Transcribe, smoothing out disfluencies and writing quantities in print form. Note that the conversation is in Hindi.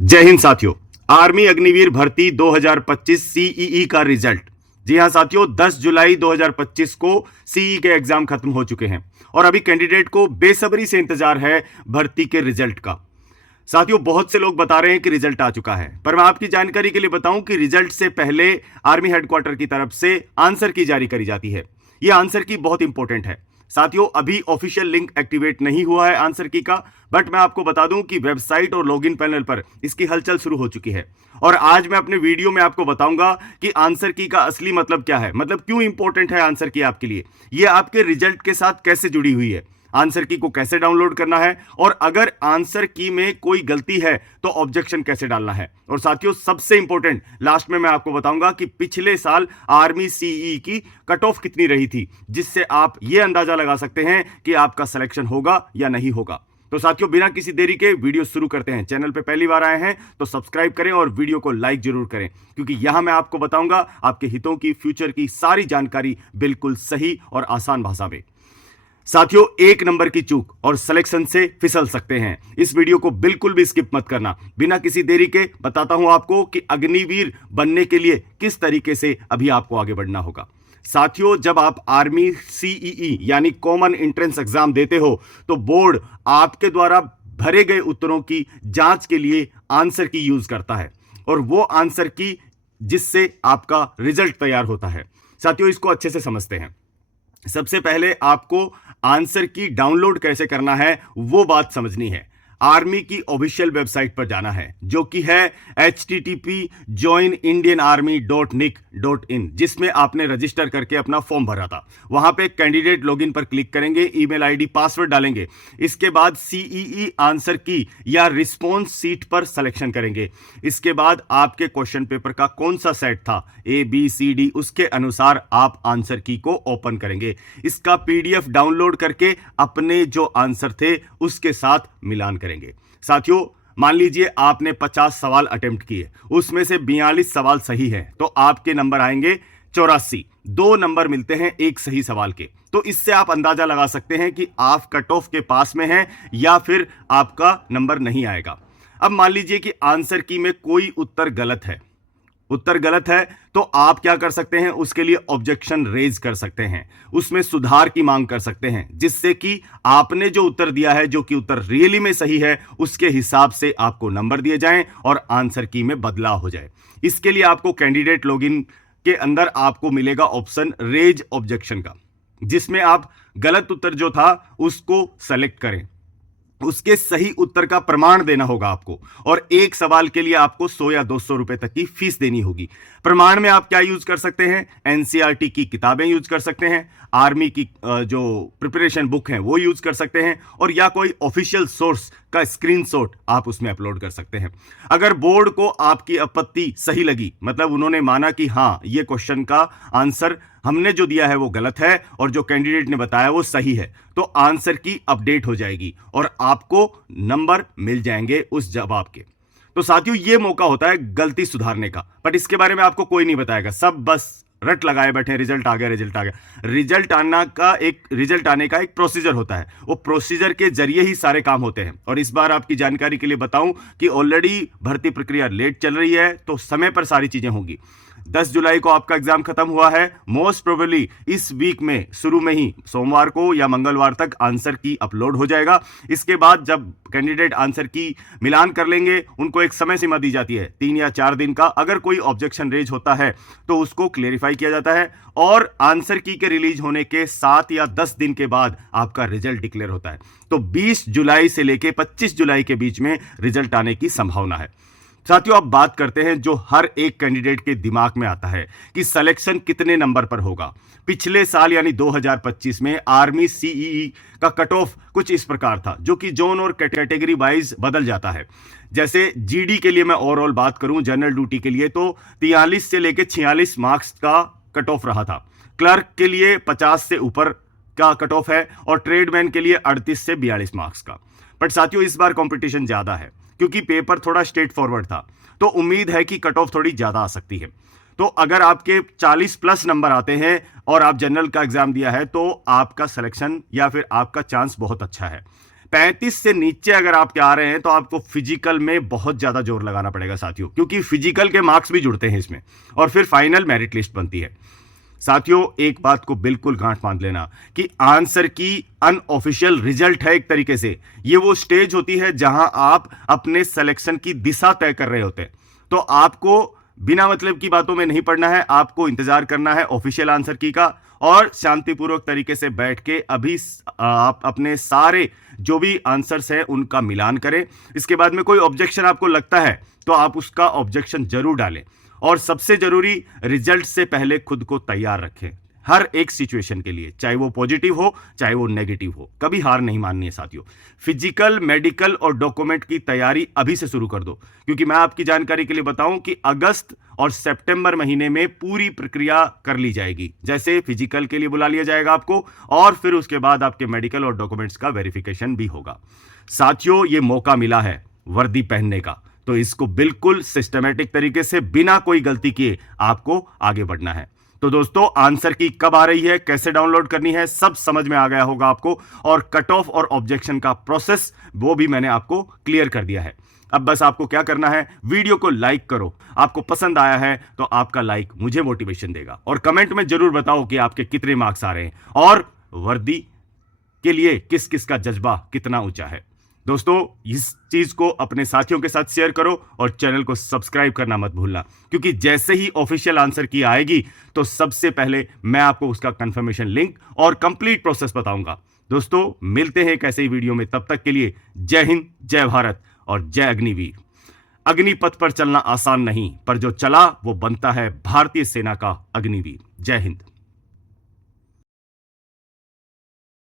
जय हिंद साथियों। आर्मी अग्निवीर भर्ती 2025 सीईई का रिजल्ट। जी हां साथियों, 10 जुलाई 2025 को सीई के एग्जाम खत्म हो चुके हैं और अभी कैंडिडेट को बेसब्री से इंतजार है भर्ती के रिजल्ट का। साथियों, बहुत से लोग बता रहे हैं कि रिजल्ट आ चुका है, पर मैं आपकी जानकारी के लिए बताऊं कि रिजल्ट से पहले आर्मी हेडक्वार्टर की तरफ से आंसर की जारी करी जाती है। यह आंसर की बहुत इंपॉर्टेंट है साथियों। अभी ऑफिशियल लिंक एक्टिवेट नहीं हुआ है आंसर की का, बट मैं आपको बता दूं कि वेबसाइट और लॉगिन पैनल पर इसकी हलचल शुरू हो चुकी है और आज मैं अपने वीडियो में आपको बताऊंगा कि आंसर की का असली मतलब क्या है, मतलब क्यों इंपॉर्टेंट है आंसर की आपके लिए, यह आपके रिजल्ट के साथ कैसे जुड़ी हुई है, आंसर की को कैसे डाउनलोड करना है और अगर आंसर की में कोई गलती है तो ऑब्जेक्शन कैसे डालना है। और साथियों, सबसे इंपॉर्टेंट लास्ट में मैं आपको बताऊंगा कि पिछले साल आर्मी सीई की कट ऑफ कितनी रही थी, जिससे आप यह अंदाजा लगा सकते हैं कि आपका सिलेक्शन होगा या नहीं होगा। तो साथियों, बिना किसी देरी के वीडियो शुरू करते हैं। चैनल पे पहली बार आए हैं तो सब्सक्राइब करें और वीडियो को लाइक जरूर करें, क्योंकि यहां मैं आपको बताऊंगा आपके हितों की, फ्यूचर की सारी जानकारी बिल्कुल सही और आसान भाषा में। साथियों, एक नंबर की चूक और सिलेक्शन से फिसल सकते हैं। इस वीडियो को बिल्कुल भी स्किप मत करना। बिना किसी देरी के बताता हूं आपको कि अग्निवीर बनने के लिए किस तरीके से अभी आपको आगे बढ़ना होगा। साथियों, जब आप आर्मी सीईई यानी कॉमन एंट्रेंस एग्जाम देते हो तो बोर्ड आपके द्वारा भरे गए उत्तरों की जांच के लिए आंसर की यूज करता है और वो आंसर की जिससे आपका रिजल्ट तैयार होता है। साथियों, इसको अच्छे से समझते हैं। सबसे पहले आपको आंसर की डाउनलोड कैसे करना है वो बात समझनी है। आर्मी की ऑफिशियल वेबसाइट पर जाना है, जो कि है http://joinindianarmy.nic.in, जिसमें आपने रजिस्टर करके अपना फॉर्म भरा था। वहां पे कैंडिडेट लॉगिन पर क्लिक करेंगे, ईमेल आईडी पासवर्ड डालेंगे। इसके बाद सीईई आंसर की या रिस्पॉन्स सीट पर सिलेक्शन करेंगे। इसके बाद आपके क्वेश्चन पेपर का कौन सा सेट था, ABCD, उसके अनुसार आप आंसर की को ओपन करेंगे। इसका PDF डाउनलोड करके अपने जो आंसर थे उसके साथ मिलान करेंगे। साथियों, मान लीजिए आपने 50 सवाल अटेम्प्ट किए, उसमें से 42 सवाल सही है तो आपके नंबर आएंगे 84। 2 नंबर मिलते हैं एक सही सवाल के। तो इससे आप अंदाजा लगा सकते हैं कि आप कट ऑफ के पास में हैं या फिर आपका नंबर नहीं आएगा। अब मान लीजिए कि आंसर की में कोई उत्तर गलत है, तो आप क्या कर सकते हैं, उसके लिए ऑब्जेक्शन रेज कर सकते हैं, उसमें सुधार की मांग कर सकते हैं, जिससे कि आपने जो उत्तर दिया है, जो कि उत्तर रियली में सही है, उसके हिसाब से आपको नंबर दिए जाएं और आंसर की में बदलाव हो जाए। इसके लिए आपको कैंडिडेट लॉगिन के अंदर आपको मिलेगा ऑप्शन रेज ऑब्जेक्शन का, जिसमें आप गलत उत्तर जो था उसको सेलेक्ट करें, उसके सही उत्तर का प्रमाण देना होगा आपको और एक सवाल के लिए आपको 100 या 200 रुपए तक की फीस देनी होगी। प्रमाण में आप क्या यूज कर सकते हैं, एनसीईआरटी की किताबें यूज कर सकते हैं, आर्मी की जो प्रिपरेशन बुक है वो यूज कर सकते हैं और या कोई ऑफिशियल सोर्स का स्क्रीनशॉट आप उसमें अपलोड कर सकते हैं। अगर बोर्ड को आपकी आपत्ति सही लगी, मतलब उन्होंने माना कि हां ये क्वेश्चन का आंसर हमने जो दिया है वो गलत है और जो कैंडिडेट ने बताया वो सही है, तो आंसर की अपडेट हो जाएगी और आपको नंबर मिल जाएंगे उस जवाब के। तो साथियों, ये मौका होता है गलती सुधारने का, बट इसके बारे में आपको कोई नहीं बताएगा, सब बस रट लगाए बैठे, रिजल्ट आ गया, रिजल्ट आ गया। रिजल्ट आने का एक प्रोसीजर होता है, वो प्रोसीजर के जरिए ही सारे काम होते हैं। और इस बार आपकी जानकारी के लिए बताऊं कि ऑलरेडी भर्ती प्रक्रिया लेट चल रही है, तो समय पर सारी चीजें होंगी। 10 जुलाई को आपका एग्जाम खत्म हुआ है, मोस्ट प्रोबेबली इस वीक में शुरू में ही सोमवार को या मंगलवार तक आंसर की अपलोड हो जाएगा। इसके बाद जब कैंडिडेट आंसर की मिलान कर लेंगे, उनको एक समय सीमा दी जाती है 3 या 4 दिन का। अगर कोई ऑब्जेक्शन रेज होता है तो उसको क्लेरिफाई किया जाता है और आंसर की के रिलीज होने के 7 या 10 दिन के बाद आपका रिजल्ट डिक्लेयर होता है। तो 20 जुलाई से लेकर 25 जुलाई के बीच में रिजल्ट आने की संभावना है। साथियों, अब बात करते हैं जो हर एक कैंडिडेट के दिमाग में आता है कि सिलेक्शन कितने नंबर पर होगा। पिछले साल यानी 2025 में आर्मी सीईई का कट ऑफ कुछ इस प्रकार था, जो कि जोन और कैटेगरी वाइज बदल जाता है। जैसे जीडी के लिए मैं ओवरऑल बात करूं, जनरल ड्यूटी के लिए, तो 43 से लेकर 46 मार्क्स का कट ऑफ रहा था। क्लर्क के लिए 50 से ऊपर का कट ऑफ है और ट्रेडमैन के लिए 38 से 42 मार्क्स का। बट साथियों, इस बार कंपटीशन ज्यादा है क्योंकि पेपर थोड़ा स्ट्रेट फॉरवर्ड था, तो उम्मीद है कि कट ऑफ थोड़ी ज्यादा आ सकती है। तो अगर आपके 40 प्लस नंबर आते हैं और आप जनरल का एग्जाम दिया है तो आपका सिलेक्शन या फिर आपका चांस बहुत अच्छा है। 35 से नीचे अगर आप आ रहे हैं तो आपको फिजिकल में बहुत ज्यादा जोर लगाना पड़ेगा साथियों, क्योंकि फिजिकल के मार्क्स भी जुड़ते हैं इसमें और फिर फाइनल मेरिट लिस्ट बनती है। साथियों एक बात को बिल्कुल गांठ बांध लेना कि आंसर की अनऑफिशियल रिजल्ट है एक तरीके से। ये वो स्टेज होती है जहां आप अपने सिलेक्शन की दिशा तय कर रहे होते हैं। तो आपको बिना मतलब की बातों में नहीं पढ़ना है, आपको इंतजार करना है ऑफिशियल आंसर की का और शांतिपूर्वक तरीके से बैठ के अभी आप अपने सारे जो भी आंसर्स हैं उनका मिलान करें। इसके बाद में कोई ऑब्जेक्शन आपको लगता है तो आप उसका ऑब्जेक्शन जरूर डालें और सबसे जरूरी रिजल्ट से पहले खुद को तैयार रखें हर एक सिचुएशन के लिए, चाहे वो पॉजिटिव हो चाहे वो नेगेटिव हो। कभी हार नहीं माननी है साथियों। फिजिकल, मेडिकल और डॉक्यूमेंट की तैयारी अभी से शुरू कर दो, क्योंकि मैं आपकी जानकारी के लिए बताऊं कि अगस्त और सितंबर महीने में पूरी प्रक्रिया कर ली जाएगी। जैसे फिजिकल के लिए बुला लिया जाएगा आपको और फिर उसके बाद आपके मेडिकल और डॉक्यूमेंट्स का वेरिफिकेशन भी होगा। साथियों ये मौका मिला है वर्दी पहनने का, तो इसको बिल्कुल सिस्टमैटिक तरीके से बिना कोई गलती किए आपको आगे बढ़ना है। तो दोस्तों आंसर की कब आ रही है, कैसे डाउनलोड करनी है, सब समझ में आ गया होगा आपको और कट ऑफ और ऑब्जेक्शन का प्रोसेस वो भी मैंने आपको क्लियर कर दिया है। अब बस आपको क्या करना है, वीडियो को लाइक करो। आपको पसंद आया है तो आपका लाइक मुझे मोटिवेशन देगा और कमेंट में जरूर बताओ कि आपके कितने मार्क्स आ रहे हैं और वर्दी के लिए किस किस का जज्बा कितना ऊंचा है। दोस्तों इस चीज को अपने साथियों के साथ शेयर करो और चैनल को सब्सक्राइब करना मत भूलना, क्योंकि जैसे ही ऑफिशियल आंसर की आएगी तो सबसे पहले मैं आपको उसका कंफर्मेशन लिंक और कंप्लीट प्रोसेस बताऊंगा। दोस्तों मिलते हैं एक ऐसे ही वीडियो में, तब तक के लिए जय हिंद, जय भारत और जय अग्निवीर। अग्निपथ पर चलना आसान नहीं, पर जो चला वो बनता है भारतीय सेना का अग्निवीर। जय हिंद।